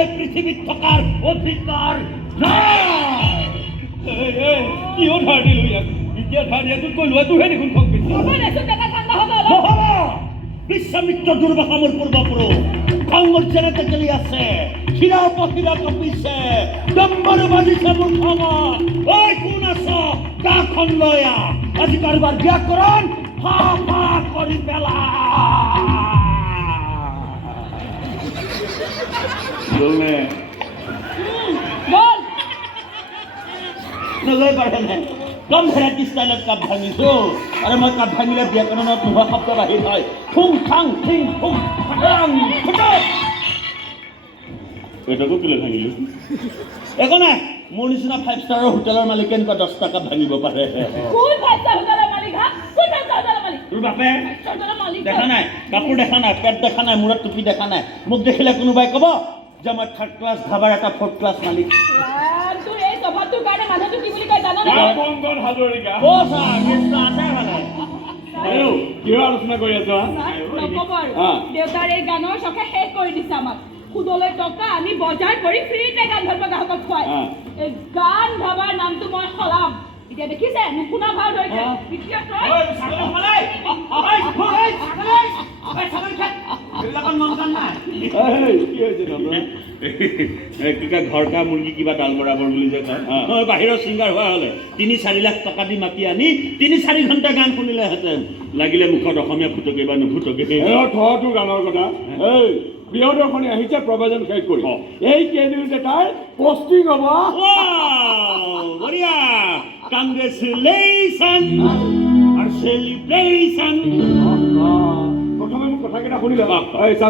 এই পৃথিৱীত থকাৰ অধিকাৰ নাই। কিয় ধাৰ দিলো ইয়াক? এতিয়া ধাৰ দিয়াটো কৈ লোৱাটোহে দেখোন খং বেছি। বিশ্বামিত্ৰ দুৰ্বাসা মোৰ পূৰ্বপুৰুষ খংৰ যেনেকে চলি আছে, শিৰা উপশিৰা কঁপিছে, ডম্বৰু বাজিছে মোৰ খঙত। ঐ কোন আছ? কাখন লৈ আহ, আজি কাৰোবাৰ ব্যাকৰণ কৰি পেলা। নগৈ পাৰে নে? কম ভেৰাইটি ষ্টাইলত কাপ ভাঙিছো, আৰু মই কাপ ভাঙিলে ব্যাকৰণত নোহোৱা শব্দ বাহিৰ হয়। ফুং খাং থিং ফুং ফাটাং ফুটাং। এটাকো কেলে ভাঙিলো? একো নাই, মোৰ নিচিনা 5 ষ্টাৰৰ হোটেলৰ মালিকে এনেকুৱা 10টা কাপ ভাঙিব পাৰে। তোৰ বাপে দেখা নাই, কাপোৰ দেখা নাই, পেট দেখা নাই, মূৰত টুপি দেখা নাই। মোক দেখিলে কোনোবাই ক'ব যে মই 3rd ক্লাছ ধাবাৰ এটা 4th ক্লাছ মালিক। কিয় আলোচনা কৰি আছো? দেউতাৰ এই গানৰ চখে শেষ কৰি দিছে আমাক। সুদলৈ টকা আমি বজাৰ কৰি ফ্ৰীতে গান ধৰিব গ্ৰাহকক খুৱাই। এই গান ধাবাৰ নামটো মই সলাম। এতিয়া দেখিছে নুশুনা ভাও ধৰিছে। ঘৰকা মুৰ্গী কিবা ডাল বৰাবৰ বুলি যে কয়, বাহিৰৰ ছিংগাৰ হোৱা হ'লে 3-4 লাখ টকা দি মাতি আনি 3-4 ঘণ্টা গান শুনিলেহেঁতেন। লাগিলে মুখত অসমীয়া ফুটকে বা নুফুটকে। থোৱাটো গানৰ কথা। প্ৰিয়দৰ্শনী আহিছে প্ৰবজন শেষ কৰি। এই কেইদিনতে তাৰ পষ্টিং হ'ব। বঢ়িয়া, কংগ্ৰেচুলেশ্যন আৰু চেলিব্ৰেশ্যন। প্ৰথমে মোক কথাকেইটা শুনি লওক। চা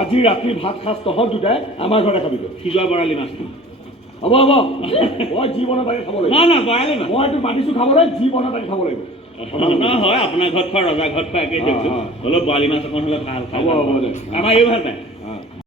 আজি ৰাতি ভাত সাজ তহঁত দুটাই আমাৰ ঘৰতে খাবি। সিজোৱা বৰালি মাছটো হ'ব মই যি বনাও তাকে খাব লাগিব। না বৰালি মাছ মই তোক মাতিছো খাবলৈ, যি বনাও তাকে খাব লাগিব। নহয়, আপোনাৰ ঘৰত খোৱা ৰজা ঘৰত খোৱা একেই দিয়কচোন। হ'লেও বৰালি মাছ অকণ হ'লে ভাল। হ'ব দে। আমাৰ এই ভাল পায়।